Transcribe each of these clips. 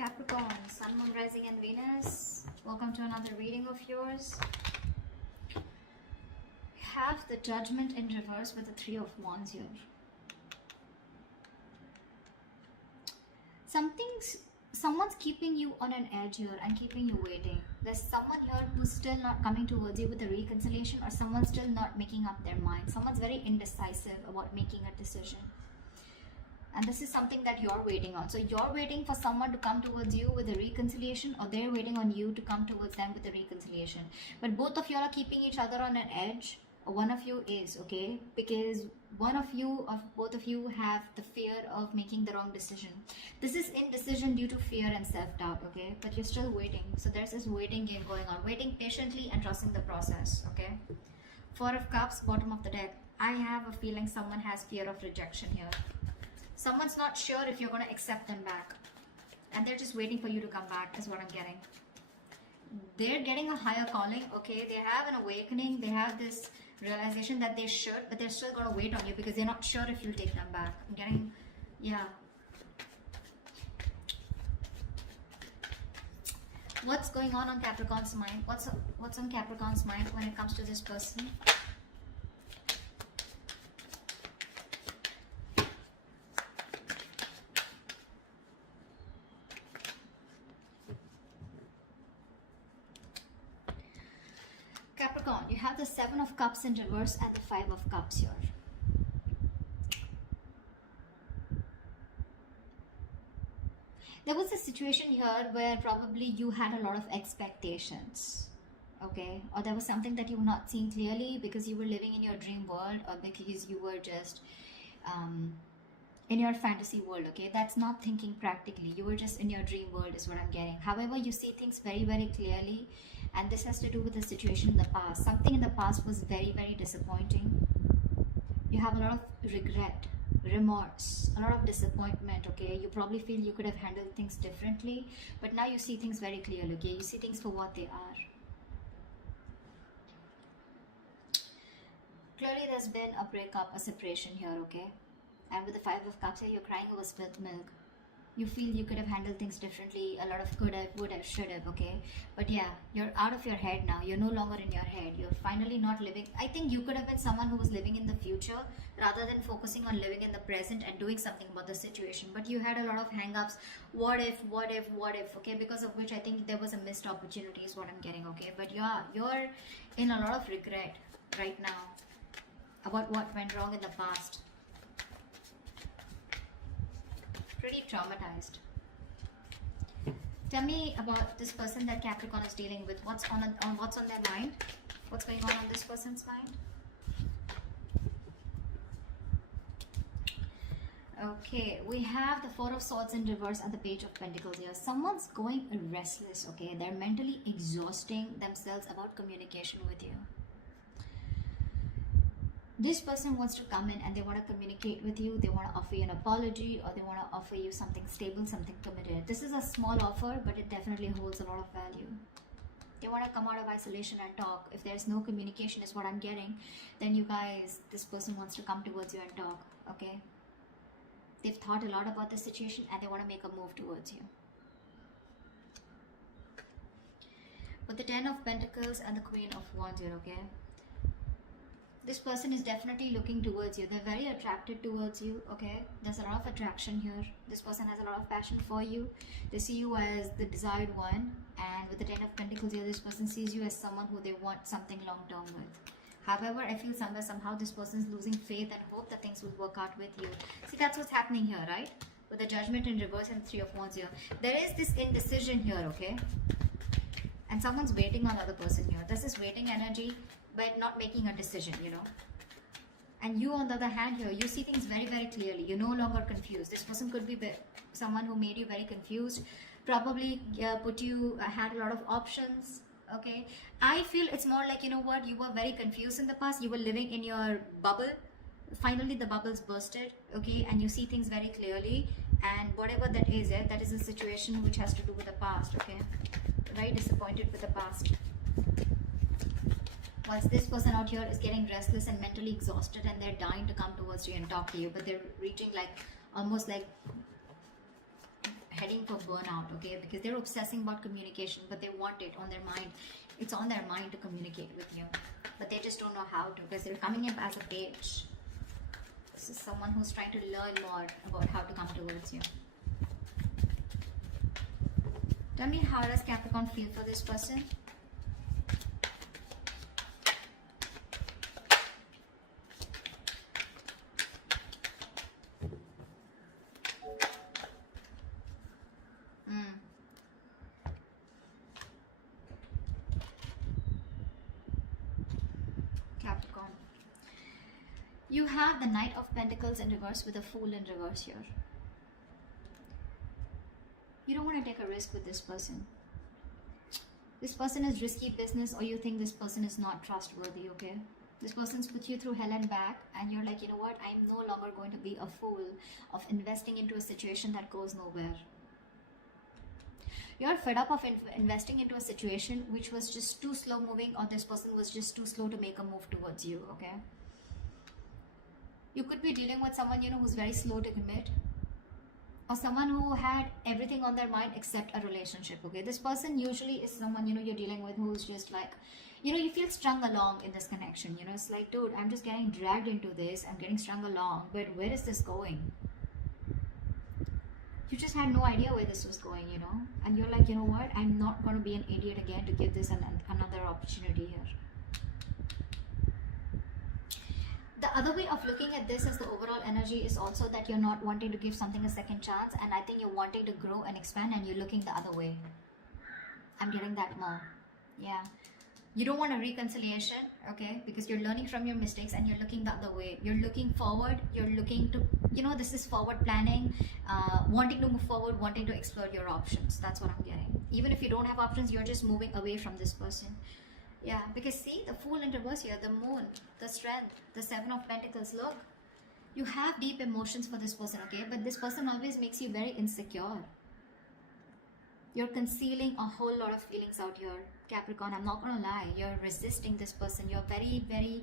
Capricorn, Sun, Moon, Rising and Venus. Welcome to another reading of yours. We have the Judgment in reverse with the Three of Wands here. Someone's keeping you on an edge here and keeping you waiting. There's someone here who's still not coming towards you with a reconciliation, or someone's still not making up their mind. Someone's very indecisive about making a decision. And this is something that you're waiting on. So you're waiting for someone to come towards you with a reconciliation, or they're waiting on you to come towards them with a reconciliation. But both of you are keeping each other on an edge. One of you is, okay? Because both of you have the fear of making the wrong decision. This is indecision due to fear and self-doubt, okay? But you're still waiting. So there's this waiting game going on. Waiting patiently and trusting the process, okay? Four of Cups, bottom of the deck. I have a feeling someone has fear of rejection here. Someone's not sure if you're going to accept them back. And they're just waiting for you to come back, is what I'm getting. They're getting a higher calling, okay? They have an awakening. They have this realization that they should, but they're still going to wait on you because they're not sure if you'll take them back. I'm getting, yeah. What's going on Capricorn's mind? What's on Capricorn's mind when it comes to this person? Capricorn, you have the Seven of Cups in reverse and the Five of Cups here. There was a situation here where probably you had a lot of expectations, okay? Or there was something that you were not seeing clearly because you were living in your dream world, or because you were just in your fantasy world, okay? That's not thinking practically. You were just in your dream world is what I'm getting. However, you see things very, very clearly. And this has to do with the situation in the past. Something in the past was very, very disappointing. You have a lot of regret, remorse, a lot of disappointment, okay? You probably feel you could have handled things differently. But now you see things very clearly, okay? You see things for what they are. Clearly there's been a breakup, a separation here, okay? And with the Five of Cups here, you're crying over spilt milk. You feel you could have handled things differently. A lot of could have, would have, should have, okay? But yeah, you're out of your head now. You're no longer in your head. You're finally not living. I think you could have been someone who was living in the future rather than focusing on living in the present and doing something about the situation. But you had a lot of hang-ups. What if, okay? Because of which I think there was a missed opportunity is what I'm getting, okay? But yeah, you're in a lot of regret right now about what went wrong in the past. Pretty traumatized. Tell me about this person that Capricorn is dealing with. What's on their mind? What's going on this person's mind? Okay, we have the Four of Swords in reverse and the Page of Pentacles here. Someone's going restless, okay? They're mentally exhausting themselves about communication with you. This person wants to come in and they want to communicate with you. They want to offer you an apology, or they want to offer you something stable, something committed. This is a small offer, but it definitely holds a lot of value. They want to come out of isolation and talk. If there's no communication is what I'm getting, then you guys, this person wants to come towards you and talk, okay? They've thought a lot about the situation and they want to make a move towards you. With the Ten of Pentacles and the Queen of Wands here, okay? This person is definitely looking towards you. They're very attracted towards you, okay? There's a lot of attraction here. This person has a lot of passion for you. They see you as the desired one. And with the Ten of Pentacles here, this person sees you as someone who they want something long-term with. However, I feel somehow this person is losing faith and hope that things will work out with you. See, that's what's happening here, right? With the Judgment in reverse and Three of Wands here. There is this indecision here, okay? And someone's waiting on the other person here. There's this waiting energy, but not making a decision, you know. And you, on the other hand here, you see things very, very clearly. You're no longer confused. This person could be someone who made you very confused. Probably had a lot of options, okay. I feel it's more like, you know what, you were very confused in the past. You were living in your bubble. Finally, the bubble's bursted, okay. And you see things very clearly. And whatever that is a situation which has to do with the past, okay. Very disappointed with the past. Whilst this person out here is getting restless and mentally exhausted, and they're dying to come towards you and talk to you, but they're reaching like almost like heading for burnout, okay? Because they're obsessing about communication, but they want it on their mind. It's on their mind to communicate with you, but they just don't know how to, because they're coming up as a page. This is someone who's trying to learn more about how to come towards you. Tell me, how does Capricorn feel for this person? Capricorn. You have the Knight of Pentacles in reverse with a Fool in reverse here. You don't want to take a risk with this person. This person is risky business, or you think this person is not trustworthy, okay? This person's put you through hell and back, and you're like, you know what? I'm no longer going to be a fool of investing into a situation that goes nowhere. You're fed up of investing into a situation which was just too slow moving, or this person was just too slow to make a move towards you, okay? You could be dealing with someone, you know, who's very slow to commit, or someone who had everything on their mind except a relationship, okay? This person usually is someone, you know, you're dealing with who's just like, you know, you feel strung along in this connection, you know? It's like, dude, I'm just getting dragged into this, I'm getting strung along, but where is this going? You just had no idea where this was going, you know? And you're like, you know what? I'm not going to be an idiot again to give this another opportunity here. The other way of looking at this as the overall energy is also that you're not wanting to give something a second chance, and I think you're wanting to grow and expand, and you're looking the other way. I'm getting that more. Yeah. You don't want a reconciliation, okay? Because you're learning from your mistakes and you're looking the other way. You're looking forward. You're looking to, you know, this is forward planning, wanting to move forward, wanting to explore your options. That's what I'm getting. Even if you don't have options, you're just moving away from this person. Yeah, because see, the Fool in reverse here, the Moon, the Strength, the Seven of Pentacles. Look, you have deep emotions for this person, okay? But this person always makes you very insecure. You're concealing a whole lot of feelings out here, Capricorn. I'm not gonna lie. You're resisting this person. You're very, very,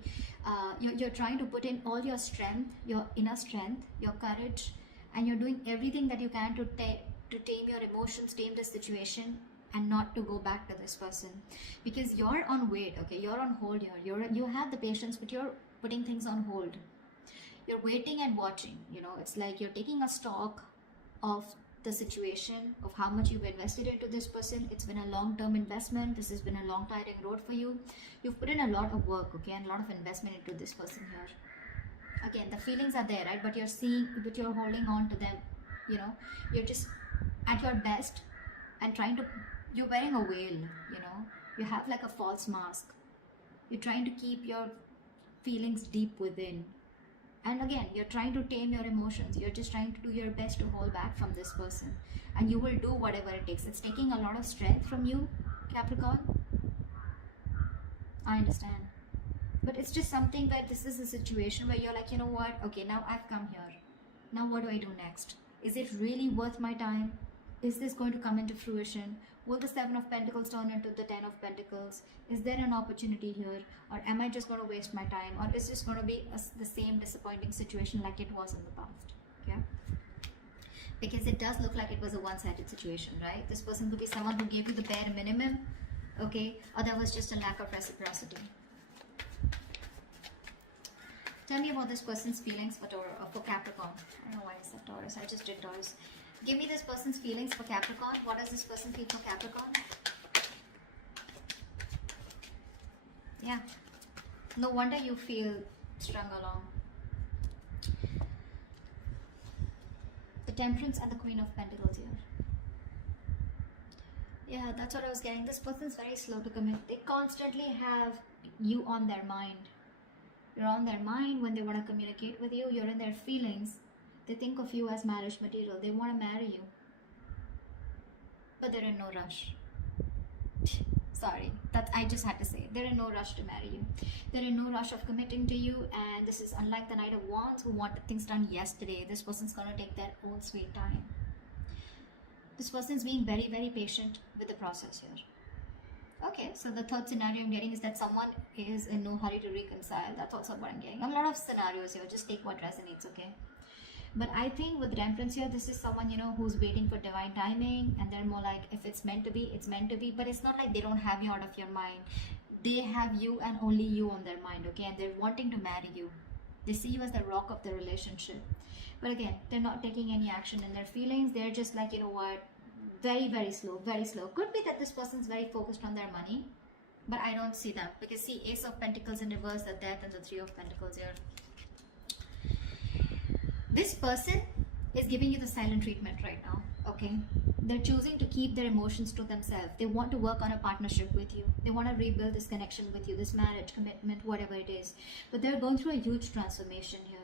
you're trying to put in all your strength, your inner strength, your courage, and you're doing everything that you can to tame your emotions, tame the situation, and not to go back to this person, because you're on wait, okay? You're on hold here. You have the patience, but you're putting things on hold. You're waiting and watching, you know? It's like you're taking a stock of the situation, of how much you've invested into this person. It's been a long-term investment. This has been a long tiring road for you. You've put in a lot of work, okay, and a lot of investment into this person here. Again, the feelings are there, right? But you're seeing, but you're holding on to them, you know? You're just at your best and trying to, you're wearing a veil, you know? You have like a false mask. You're trying to keep your feelings deep within. And again, you're trying to tame your emotions. You're just trying to do your best to hold back from this person. And you will do whatever it takes. It's taking a lot of strength from you, Capricorn. I understand. But it's just something that this is a situation where you're like, you know what? Okay, now I've come here. Now what do I do next? Is it really worth my time? Is this going to come into fruition? Will the Seven of Pentacles turn into the Ten of Pentacles? Is there an opportunity here? Or am I just going to waste my time? Or is this going to be the same disappointing situation like it was in the past? Okay? Because it does look like it was a one-sided situation, right? This person could be someone who gave you the bare minimum, okay? Or there was just a lack of reciprocity. Tell me about this person's feelings for Capricorn. I don't know why I said Taurus. I just did Taurus. Give me this person's feelings for Capricorn. What does this person feel for Capricorn? Yeah. No wonder you feel strung along. The Temperance and the Queen of Pentacles here. Yeah, that's what I was getting. This person's very slow to commit. They constantly have you on their mind. You're on their mind when they want to communicate with you. You're in their feelings. They think of you as marriage material. They want to marry you. But they're in no rush. Sorry, I just had to say. They're in no rush to marry you. They're in no rush of committing to you. And this is unlike the Knight of Wands who wanted things done yesterday. This person's going to take their own sweet time. This person's being very, very patient with the process here. Okay, so the third scenario I'm getting is that someone is in no hurry to reconcile. That's also what I'm getting. A lot of scenarios here. Just take what resonates, okay? But I think with Temperance here, this is someone, you know, who's waiting for divine timing, and they're more like, if it's meant to be, it's meant to be. But it's not like they don't have you out of your mind. They have you and only you on their mind, okay? And they're wanting to marry you. They see you as the rock of the relationship. But again, they're not taking any action in their feelings. They're just like, you know what, very, very slow, very slow. Could be that this person's very focused on their money, but I don't see them. Because see, Ace of Pentacles in reverse, the Death, and the Three of Pentacles here. This person is giving you the silent treatment right now, okay? They're choosing to keep their emotions to themselves. They want to work on a partnership with you. They want to rebuild this connection with you, this marriage, commitment, whatever it is. But they're going through a huge transformation here.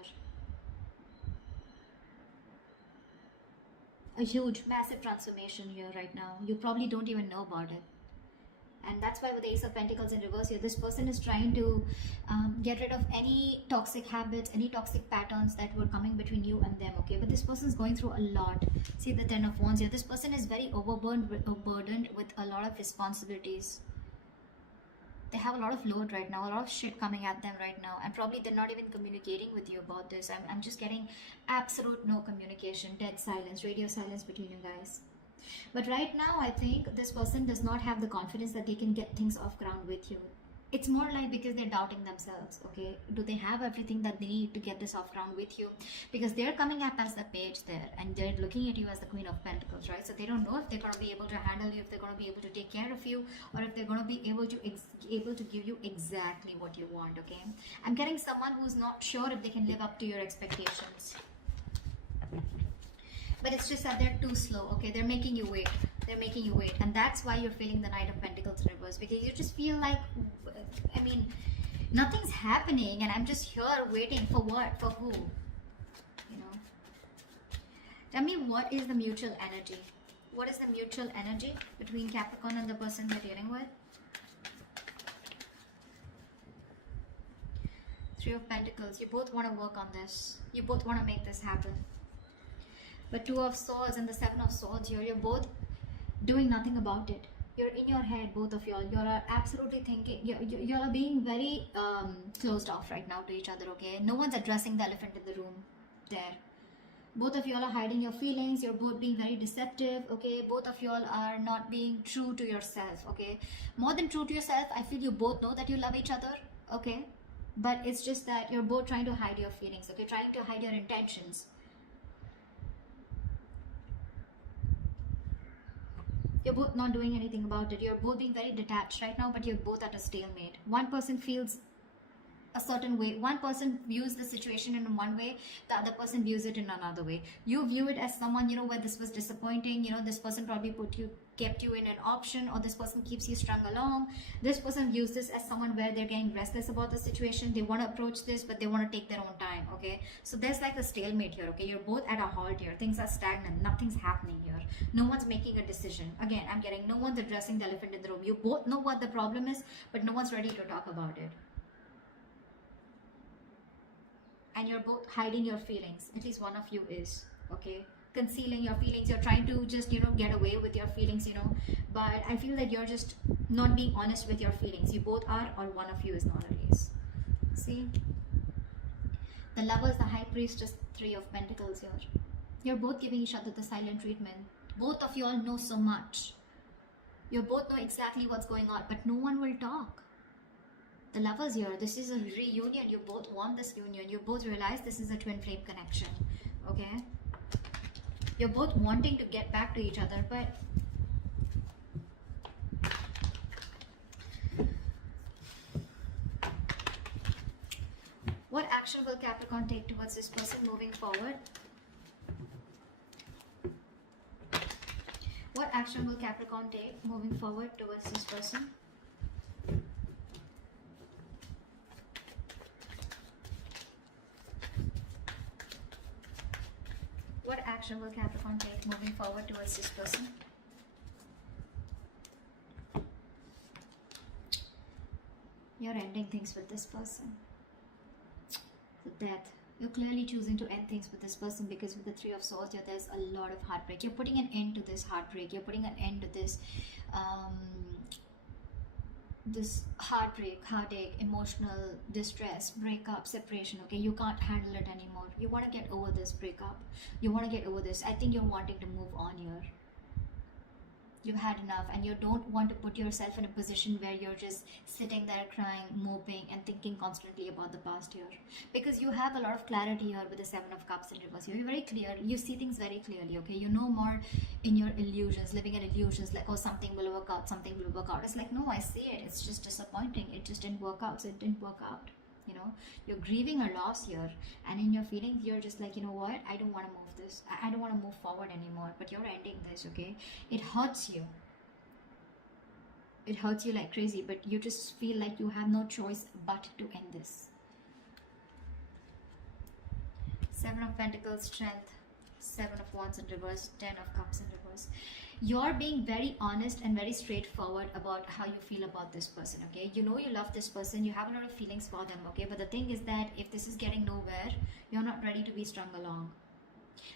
A huge, massive transformation here right now. You probably don't even know about it. And that's why with the Ace of Pentacles in reverse here, this person is trying to get rid of any toxic habits, any toxic patterns that were coming between you and them, okay? But this person is going through a lot. See the Ten of Wands here. This person is very overburdened with a lot of responsibilities. They have a lot of load right now, a lot of shit coming at them right now, and probably they're not even communicating with you about this. I'm just getting absolute no communication, dead silence, radio silence between you guys. But right now, I think this person does not have the confidence that they can get things off ground with you. It's more like because they're doubting themselves, okay? Do they have everything that they need to get this off ground with you? Because they're coming up as the Page there, and they're looking at you as the Queen of Pentacles, right? So they don't know if they're going to be able to handle you, if they're going to be able to take care of you, or if they're going to be able to give you exactly what you want, okay? I'm getting someone who's not sure if they can live up to your expectations. But it's just that they're too slow, okay? They're making you wait. They're making you wait. And that's why you're feeling the Knight of Pentacles reverse. Because you just feel like, I mean, nothing's happening. And I'm just here waiting for what? For who? You know? Tell me, what is the mutual energy? What is the mutual energy between Capricorn and the person they're dealing with? Three of Pentacles. You both want to work on this. You both want to make this happen. But Two of Swords and the Seven of Swords here, you're both doing nothing about it. You're in your head, both of y'all. You're absolutely thinking, you're being very closed off right now to each other, okay? No one's addressing the elephant in the room there. Both of y'all are hiding your feelings. You're both being very deceptive, okay? Both of y'all are not being true to yourself, okay? More than true to yourself, I feel you both know that you love each other, okay? But it's just that you're both trying to hide your feelings, okay? Trying to hide your intentions. You're both not doing anything about it. You're both being very detached right now, but you're both at a stalemate. One person feels a certain way. One person views the situation in one way, the other person views it in another way. You view it as someone, you know, where this was disappointing, you know, this person probably kept you in an option, or this person keeps you strung along. This person views this as someone where they're getting restless about the situation. They want to approach this, but they want to take their own time, okay? So there's like a stalemate here, okay? You're both at a halt here. Things are stagnant. Nothing's happening here. No one's making a decision. Again, I'm getting no one's addressing the elephant in the room. You both know what the problem is, but no one's ready to talk about it. And you're both hiding your feelings. At least one of you is, okay? Concealing your feelings. You're trying to just, you know, get away with your feelings, you know. But I feel that you're just not being honest with your feelings. You both are, or one of you is not at least. See? The Lovers, the High Priestess, Three of Pentacles here. You're both giving each other the silent treatment. Both of you all know so much. You both know exactly what's going on, but no one will talk. The Lovers here, this is a reunion. You both want this union. You both realize this is a twin flame connection, okay? You're both wanting to get back to each other, but what action will Capricorn take towards this person moving forward? What action will Capricorn take moving forward towards this person? What action will Capricorn take moving forward towards this person? You're ending things with this person. The Death. You're clearly choosing to end things with this person, because with the Three of Swords here, there's a lot of heartbreak. You're putting an end to this heartbreak. You're putting an end to this this heartbreak, heartache, emotional distress, breakup, separation. Okay, you can't handle it anymore. You want to get over this breakup. You want to get over this. I think you're wanting to move on here. You've had enough, and you don't want to put yourself in a position where you're just sitting there crying, moping, and thinking constantly about the past year, because you have a lot of clarity here with the Seven of Cups in reverse. You're very clear. You see things very clearly. Okay, you know more in your illusions, living in illusions, like, oh, something will work out, something will work out. It's like, no, I see it. It's just disappointing. It just didn't work out. So it didn't work out. You know, you're grieving a loss here, and in your feelings you're just like, you know what, I don't want to move this, I don't want to move forward anymore, but you're ending this. Okay, it hurts you, it hurts you like crazy, but you just feel like you have no choice but to end this. Seven of Pentacles, Strength, Seven of Wands in reverse, Ten of Cups in reverse. You're being very honest and very straightforward about how you feel about this person. Okay, you know you love this person, you have a lot of feelings for them. Okay, but the thing is that if this is getting nowhere, you're not ready to be strung along.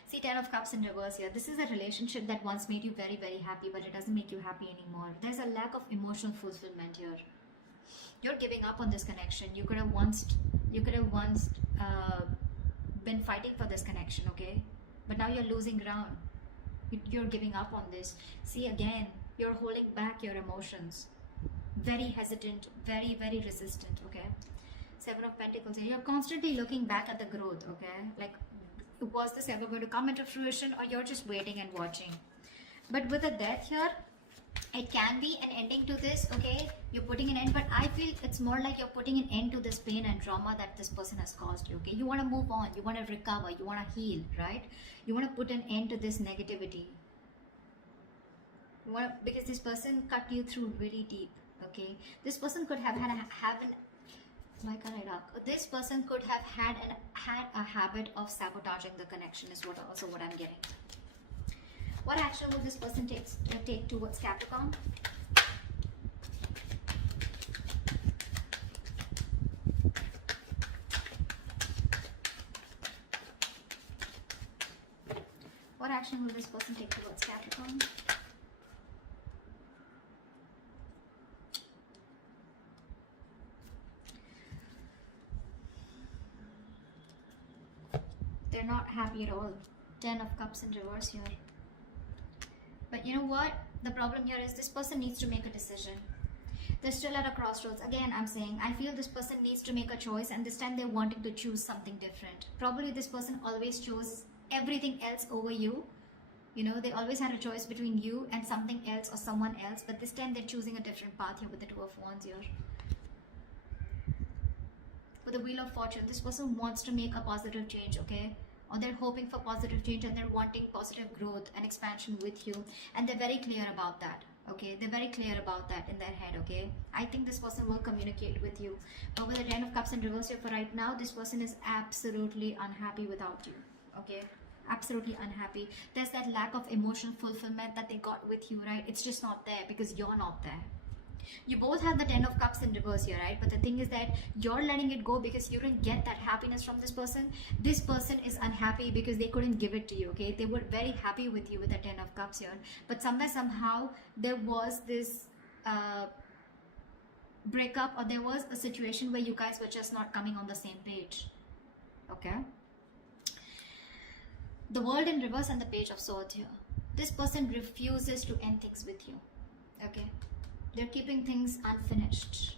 See, Ten of Cups in reverse here. This is a relationship that once made you very, very happy, but it doesn't make you happy anymore. There's a lack of emotional fulfillment here. You're giving up on this connection. You could have once been fighting for this connection. Okay, but now you're losing ground. You're giving up on this. See, again, you're holding back your emotions. Very hesitant, very, very resistant. Okay, Seven of Pentacles. You're constantly looking back at the growth. Okay, like, was this ever going to come into fruition, or you're just waiting and watching? But with the Death here, it can be an ending to this. Okay, you're putting an end, but I feel it's more like you're putting an end to this pain and trauma that this person has caused you. Okay, you want to move on, you want to recover, you want to heal, right? You want to put an end to this negativity. You want to, because this person cut you through really deep. Okay, this person could have why can't I talk? This person could have had a habit of sabotaging the connection, is what I'm getting. What action will this person take towards Capricorn? What action will this person take towards Capricorn? They're not happy at all. Ten of Cups in reverse here. But you know what? The problem here is this person needs to make a decision. They're still at a crossroads. Again, I'm saying, I feel this person needs to make a choice, and this time they're wanting to choose something different. Probably this person always chose everything else over you. You know, they always had a choice between you and something else or someone else, but this time they're choosing a different path here with the Two of Wands here. With the Wheel of Fortune, this person wants to make a positive change, okay? Or they're hoping for positive change, and they're wanting positive growth and expansion with you, and they're very clear about that. Okay, they're very clear about that in their head. Okay, I think this person will communicate with you. But with the Ten of Cups in reverse here, for right now, this person is absolutely unhappy without you. Okay, absolutely unhappy. There's that lack of emotional fulfillment that they got with you, right? It's just not there because you're not there. You both have the Ten of Cups in reverse here, right? But the thing is that you're letting it go because you didn't get that happiness from this person. This person is unhappy because they couldn't give it to you, okay? They were very happy with you with the Ten of Cups here. But somewhere, somehow, there was this breakup, or there was a situation where you guys were just not coming on the same page, okay? The World in reverse and the Page of Swords here. This person refuses to end things with you, okay? They're keeping things unfinished.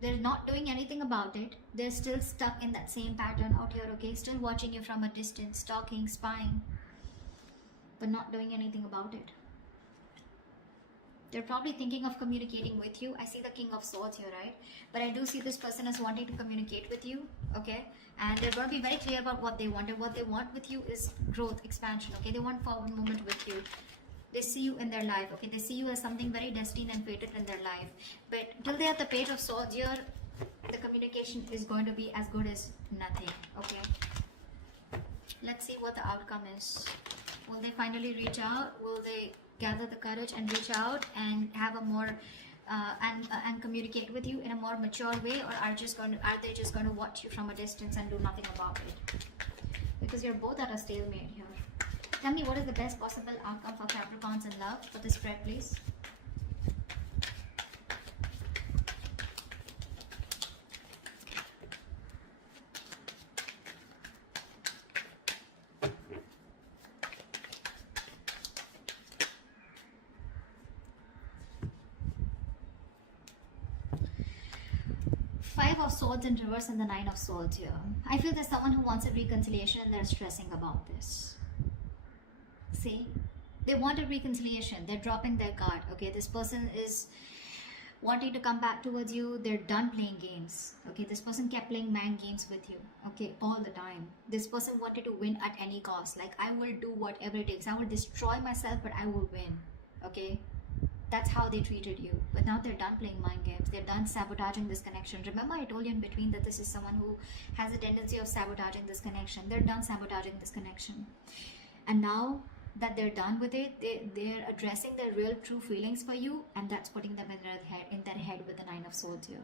They're not doing anything about it. They're still stuck in that same pattern out here, okay? Still watching you from a distance, stalking, spying, but not doing anything about it. They're probably thinking of communicating with you. I see the King of Swords here, right? But I do see this person as wanting to communicate with you, okay? And they're going to be very clear about what they want. And what they want with you is growth, expansion, okay? They want forward movement with you. They see you in their life, okay? They see you as something very destined and fated in their life. But till they have the Page of Swords here, the communication is going to be as good as nothing, okay? Let's see what the outcome is. Will they finally reach out? Will they gather the courage and reach out and have a more and communicate with you in a more mature way, or are they just going to watch you from a distance and do nothing about it? Because you're both at a stalemate here. Tell me, what is the best possible outcome for Capricorns in love for this spread, please? Five of Swords in reverse and the Nine of Swords here. I feel there's someone who wants a reconciliation and they're stressing about this. See? They want a reconciliation. They're dropping their guard. Okay, this person is wanting to come back towards you. They're done playing games. Okay, this person kept playing mind games with you. Okay, all the time. This person wanted to win at any cost. Like, I will do whatever it takes. I will destroy myself, but I will win. Okay, that's how they treated you. But now they're done playing mind games. They're done sabotaging this connection. Remember, I told you in between that this is someone who has a tendency of sabotaging this connection. They're done sabotaging this connection. And now that they're done with it, they're addressing their real true feelings for you, and that's putting them in their head with the Nine of Swords here.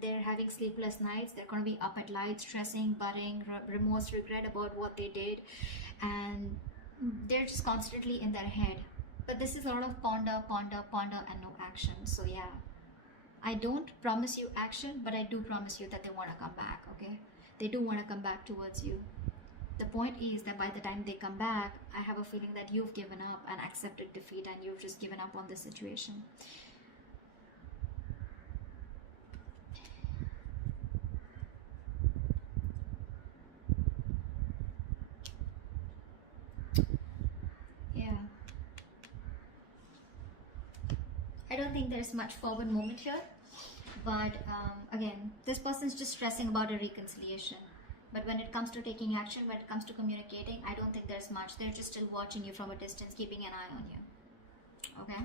They're having sleepless nights. They're going to be up at night, stressing, worrying, remorse, regret about what they did, and they're just constantly in their head. But this is a lot of ponder, ponder, ponder, and no action. So yeah, I don't promise you action, but I do promise you that they want to come back. Okay, they do want to come back towards you. The point is that by the time they come back, I have a feeling that you've given up and accepted defeat, and you've just given up on the situation. Yeah. I don't think there's much forward movement here. But again, this person's just stressing about a reconciliation. But when it comes to taking action, when it comes to communicating, I don't think there's much. They're just still watching you from a distance, keeping an eye on you. Okay?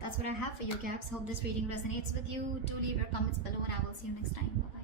That's what I have for you, Caps. Hope this reading resonates with you. Do leave your comments below, and I will see you next time. Bye-bye.